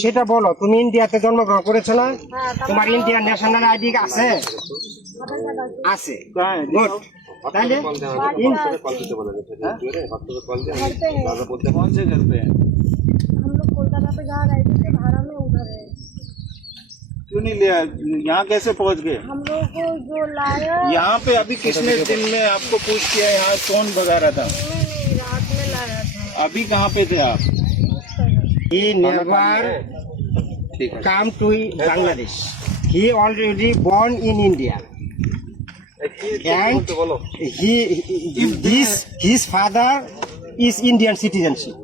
সেটা বলো, তুমি ইন্ডিয়াতে জন্মগ্রহণ করেছো না? তোমার ইন্ডিয়ান ন্যাশনাল আইডি আছে? আছে, গুড। তাহলে कौन से घर पे हैं? हम लोग कोलकाता पे जहाँ रहते थे भाड़ा में उधर है। क्यों नहीं लिया? यहाँ कैसे पहुँच गए? हम लोग को जो लाया यहाँ पे अभी किसने दिन में आपको पूछ किया? यहाँ कौन भगा रहा था? नहीं, रात में लाया था। अभी कहाँ पे थे आप? he never come to Bangladesh. He already born in India. And his father is Indian citizenship.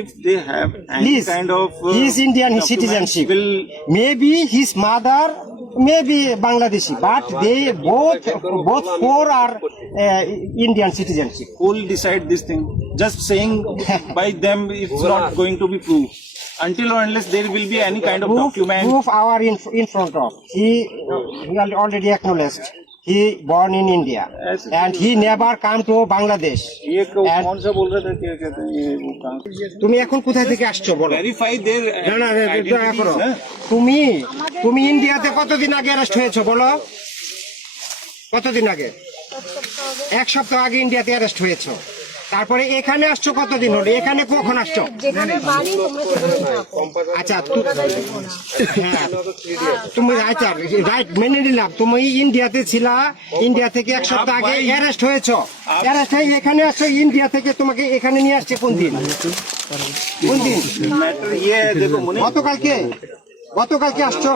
If they have any Please, kind of he is Indian documents, citizenship. will Maybe his mother may be Bangladeshi, but they both four are Indian citizenship. who will decide this thing? Just saying by them, it's not going to be proved. Until or unless there will be any kind of document. Proof our in front of. He already acknowledged. He born in India and he never come to Bangladesh. ये And- कौन सा बोल रहे थे? क्या कहते हैं ये वो कहाँ? তুমি এখন কোথায় থেকে আসছো বলো? Verify their না না দয়া identities, করো। huh? তুমি ইন্ডিয়াতে কতদিন আগে অ্যারেস্ট হয়েছো বলো? কতদিন আগে? এক সপ্তাহ আগে ইন্ডিয়াতে অ্যারেস্ট হয়েছো। তারপরে এখানে আসছো কতদিন হলো? এখানে কখন আসছো? যেখানে বাড়ি তোমরা সেখানে থাকো। আচ্ছা হ্যাঁ, তুমি আচ্ছা রাইট মেনে নিলাম, তুমি ইন্ডিয়াতে ছিলা, ইন্ডিয়া থেকে এক সপ্তাহ আগে অ্যারেস্ট হয়েছো। অ্যারেস্ট হয়ে এখানে আসছো, ইন্ডিয়া থেকে তোমাকে এখানে নিয়ে আসছে কোন দিন? কোন দিন? मैटर ये है, देखो मुने গতকালকে আসছো।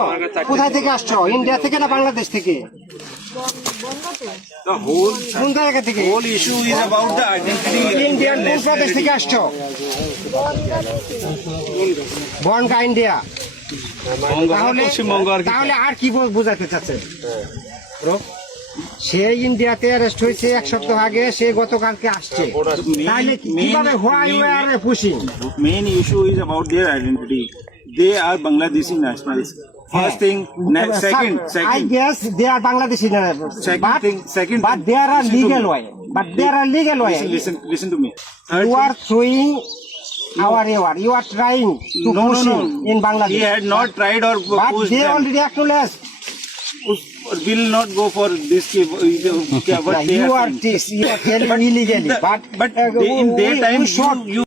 কোথায় থেকে আসছো? ইন্ডিয়া থেকে না বাংলাদেশ থেকে? the whole কোন জায়গা থেকে? issue is about the identity. Indian কোন প্রদেশ থেকে আসছো? বনগা ইন্ডিয়া। তাহলে তাহলে আর কি বোঝাতে চাচ্ছে? সে ইন্ডিয়াতে অ্যারেস্ট হয়েছে এক সপ্তাহ আগে, সে গতকালকে আসছে। তাহলে কিভাবে why you are pushing? Main issue is about their identity. They are Bangladeshi nationals. First thing, second, I guess they are Bangladeshi, second but thing, there are listen to legal me. way. But there are legal way. Listen to me. You are throwing our reward. You are trying to push him in He Bangladesh. had not tried or But pushed they them. already acknowledged. Will not go for this. What they You are saying. telling illegally. But in their time, we should you